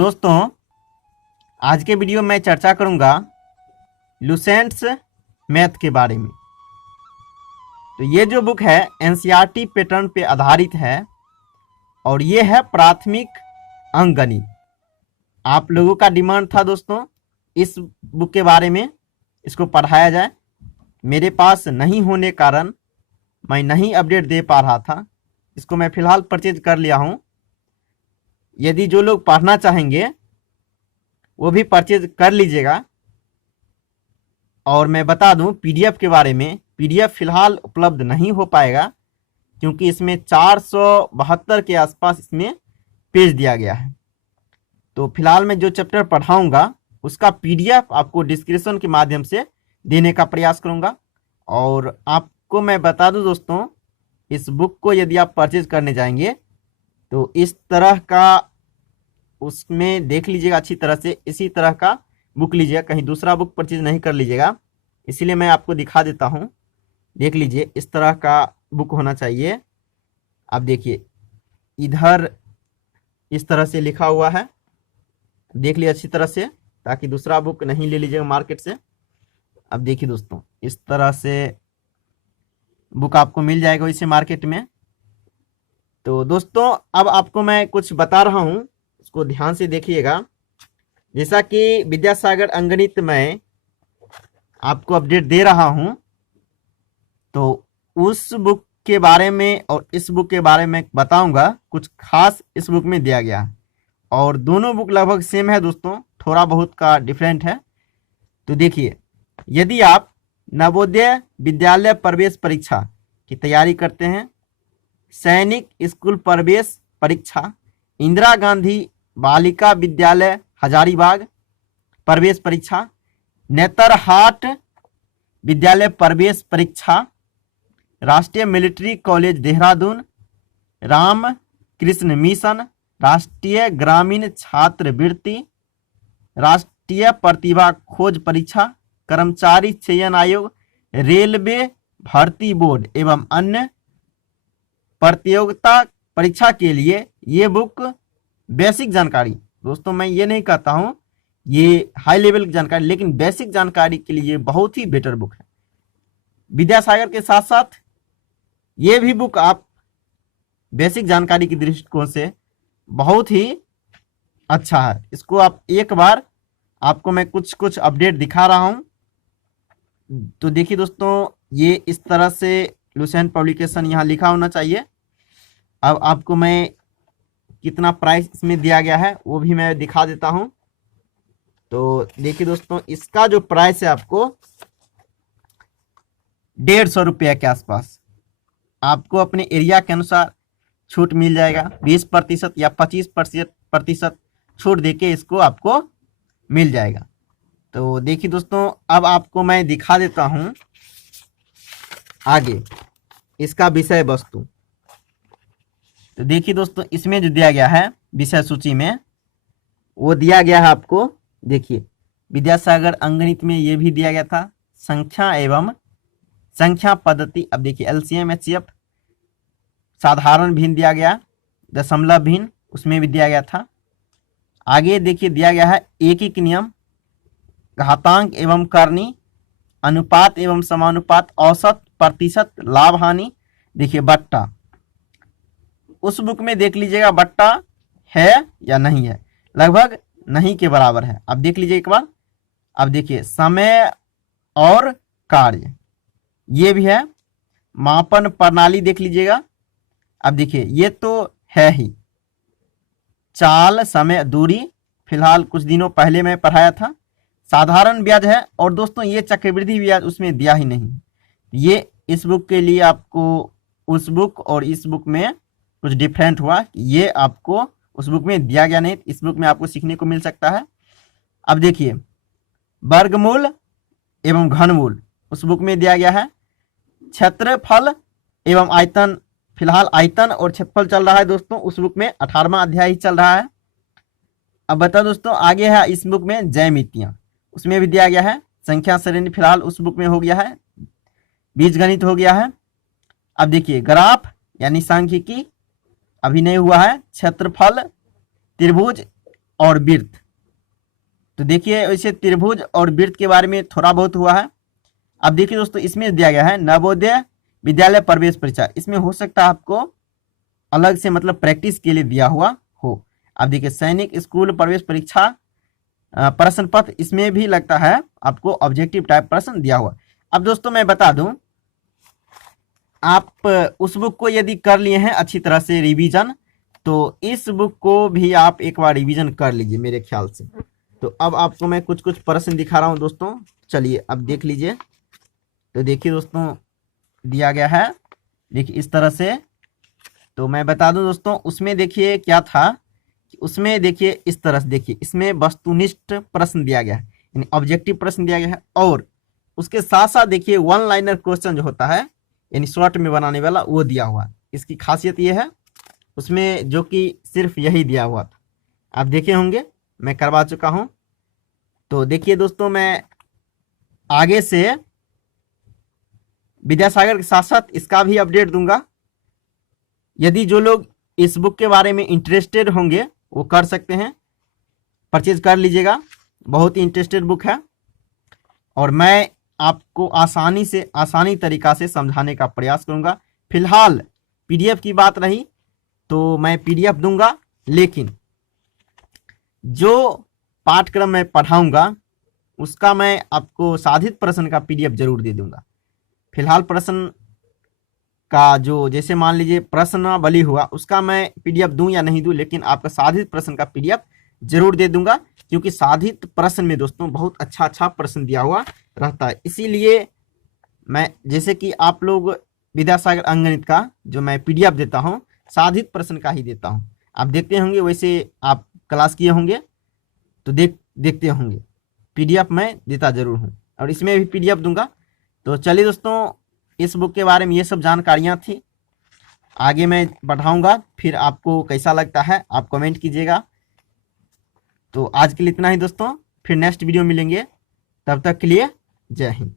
दोस्तों आज के वीडियो में चर्चा करूंगा लुसेंट्स मैथ के बारे में। तो ये जो बुक है एनसीईआरटी पैटर्न पे आधारित है और ये है प्राथमिक अंकगणित। आप लोगों का डिमांड था दोस्तों इस बुक के बारे में इसको पढ़ाया जाए। मेरे पास नहीं होने कारण मैं नहीं अपडेट दे पा रहा था। इसको मैं फ़िलहाल परचेज कर लिया हूँ। यदि जो लोग पढ़ना चाहेंगे वो भी परचेज कर लीजिएगा। और मैं बता दूं पीडीएफ के बारे में, पीडीएफ फ़िलहाल उपलब्ध नहीं हो पाएगा क्योंकि इसमें 472 के आसपास इसमें पेज दिया गया है। तो फिलहाल मैं जो चैप्टर पढ़ाऊंगा उसका पीडीएफ आपको डिस्क्रिप्शन के माध्यम से देने का प्रयास करूंगा। और आपको मैं बता दूं दोस्तों, इस बुक को यदि आप परचेज करने जाएंगे तो इस तरह का उसमें देख लीजिएगा अच्छी तरह से, इसी तरह का बुक लीजिएगा, कहीं दूसरा बुक परचेज नहीं कर लीजिएगा। इसीलिए मैं आपको दिखा देता हूँ, देख लीजिए इस तरह का बुक होना चाहिए। आप देखिए इधर इस तरह से लिखा हुआ है, देख लीजिए अच्छी तरह से ताकि दूसरा बुक नहीं ले लीजिएगा मार्केट से। अब देखिए दोस्तों इस तरह से बुक आपको मिल जाएगा इसे मार्केट में। तो दोस्तों अब आपको मैं कुछ बता रहा हूँ, उसको ध्यान से देखिएगा। जैसा कि विद्यासागर अंगणित में आपको अपडेट दे रहा हूँ, तो उस बुक के बारे में और इस बुक के बारे में बताऊंगा। कुछ खास इस बुक में दिया गया है और दोनों बुक लगभग सेम है दोस्तों, थोड़ा बहुत का डिफरेंट है। तो देखिए, यदि आप नवोदय विद्यालय प्रवेश परीक्षा की तैयारी करते हैं, सैनिक स्कूल प्रवेश परीक्षा, इंदिरा गांधी बालिका विद्यालय हजारीबाग प्रवेश परीक्षा, नेतरहाट विद्यालय प्रवेश परीक्षा, राष्ट्रीय military college Dehradun, Ram Krishna mission, राष्ट्रीय ग्रामीण छात्रवृत्ति, राष्ट्रीय प्रतिभा खोज परीक्षा, कर्मचारी चयन आयोग, रेलवे भर्ती बोर्ड एवं अन्य प्रतियोगिता परीक्षा के लिए ये बुक बेसिक जानकारी, दोस्तों मैं ये नहीं कहता हूँ ये हाई लेवल की जानकारी, लेकिन बेसिक जानकारी के लिए बहुत ही बेटर बुक है। विद्यासागर के साथ साथ ये भी बुक आप बेसिक जानकारी की दृष्टिकोण से बहुत ही अच्छा है। इसको आप एक बार आपको मैं कुछ अपडेट दिखा रहा हूँ। तो देखिए दोस्तों ये इस तरह से लुसेंट पब्लिकेशन यहाँ लिखा होना चाहिए। अब आपको मैं कितना प्राइस इसमें दिया गया है वो भी मैं दिखा देता हूं। तो देखिए दोस्तों इसका जो प्राइस है आपको 150 रुपया के आसपास आपको अपने एरिया के अनुसार छूट मिल जाएगा। 20% या 25% छूट देके इसको आपको मिल जाएगा। तो देखिए दोस्तों अब आपको मैं दिखा देता हूं आगे इसका विषय वस्तु। तो देखिए दोस्तों इसमें जो दिया गया है विषय सूची में वो दिया गया है आपको। देखिए विद्यासागर अंगणित में ये भी दिया गया था, संख्या एवं संख्या पद्धति। अब देखिए एलसीएम एचसीएफ, साधारण भिन्न दिया गया, दशमलव भिन्न उसमें भी दिया गया था। आगे देखिए दिया गया है एकीक नियम, घातांक एवं करनी, अनुपात एवं समानुपात, औसत, प्रतिशत, लाभ हानि। देखिए बट्टा, उस बुक में देख लीजिएगा बट्टा है या नहीं है, लगभग नहीं के बराबर है। अब देख लीजिए एक बार। अब देखिए समय और कार्य ये भी है, मापन प्रणाली देख लीजिएगा। अब देखिए ये तो है ही, चाल, समय, दूरी फिलहाल कुछ दिनों पहले मैं पढ़ाया था। साधारण ब्याज है और दोस्तों ये चक्रवृद्धि ब्याज उसमें दिया ही नहीं। ये इस बुक के लिए आपको उस बुक और इस बुक में कुछ डिफरेंट हुआ, ये आपको उस बुक में दिया गया नहीं, इस बुक में आपको सीखने को मिल सकता है। अब देखिए वर्गमूल एवं घनमूल उस बुक में दिया गया है। क्षेत्रफल एवं आयतन, फिलहाल आयतन और क्षेत्रफल चल रहा है दोस्तों, उस बुक में 18वां अध्याय ही चल रहा है। अब बताओ दोस्तों आगे है इस बुक में ज्यामितियां, उसमें भी दिया गया है। संख्या श्रेणी फिलहाल उस बुक में हो गया है, बीजगणित हो गया है। अब देखिए ग्राफ यानी सांख्यिकी अभी नहीं हुआ है। क्षेत्रफल, त्रिभुज और वृत्त। तो देखिए वैसे त्रिभुज और वृत्त के बारे में थोड़ा बहुत हुआ है। अब देखिए दोस्तों, इसमें दिया गया है नवोदय विद्यालय प्रवेश परीक्षा। इसमें हो सकता है आपको अलग से मतलब प्रैक्टिस के लिए दिया हुआ हो। अब देखिए सैनिक स्कूल प्रवेश परीक्षा प्रश्न पत्र, इसमें भी लगता है आपको ऑब्जेक्टिव टाइप प्रश्न दिया हुआ। अब दोस्तों मैं बता दूं, आप उस बुक को यदि कर लिए हैं अच्छी तरह से रिवीजन, तो इस बुक को भी आप एक बार रिवीजन कर लीजिए मेरे ख्याल से। तो अब आपको मैं कुछ कुछ प्रश्न दिखा रहा हूं दोस्तों, चलिए अब देख लीजिए। तो देखिए दोस्तों दिया गया है, देखिए इस तरह से। तो मैं बता दूं दोस्तों, उसमें देखिए क्या था, उसमें देखिए इस तरह से, देखिए इसमें वस्तुनिष्ठ प्रश्न दिया गया है, यानी ऑब्जेक्टिव प्रश्न दिया गया है, और उसके साथ साथ देखिए वन लाइनर क्वेश्चन जो होता है यानी शॉर्ट में बनाने वाला, वो दिया हुआ है। इसकी खासियत ये है उसमें, जो कि सिर्फ यही दिया हुआ था। आप देखे होंगे मैं करवा चुका हूं। तो देखिए दोस्तों, मैं आगे से विद्यासागर के साथ साथ इसका भी अपडेट दूंगा। यदि जो लोग इस बुक के बारे में इंटरेस्टेड होंगे वो कर सकते हैं, परचेज कर लीजिएगा। बहुत ही इंटरेस्टेड बुक है और मैं आपको आसानी तरीका से समझाने का प्रयास करूंगा। फिलहाल पीडीएफ की बात रही तो मैं पीडीएफ दूंगा, लेकिन जो पाठ्यक्रम मैं पढ़ाऊंगा उसका मैं आपको साधित प्रश्न का पीडीएफ जरूर दे दूंगा। फिलहाल प्रश्न का जो, जैसे मान लीजिए प्रश्नावली हुआ, उसका मैं पीडीएफ दूं या नहीं दूं, लेकिन आपका साधित प्रश्न का पीडीएफ जरूर दे दूंगा, क्योंकि साधित प्रश्न में दोस्तों बहुत अच्छा प्रश्न दिया हुआ रहता है। इसीलिए मैं, जैसे कि आप लोग विद्यासागर अंकगणित का जो मैं पीडीएफ देता हूँ, साधित प्रश्न का ही देता हूँ। आप देखते होंगे, वैसे आप क्लास किए होंगे तो देखते होंगे, पीडीएफ मैं देता जरूर हूँ और इसमें भी पीडीएफ दूंगा। तो चलिए दोस्तों, इस बुक के बारे में ये सब जानकारियाँ थी, आगे मैं बढ़ाऊंगा। फिर आपको कैसा लगता है आप कमेंट कीजिएगा। तो आज के लिए इतना ही दोस्तों, फिर नेक्स्ट वीडियो मिलेंगे, तब तक के लिए जय हिंद।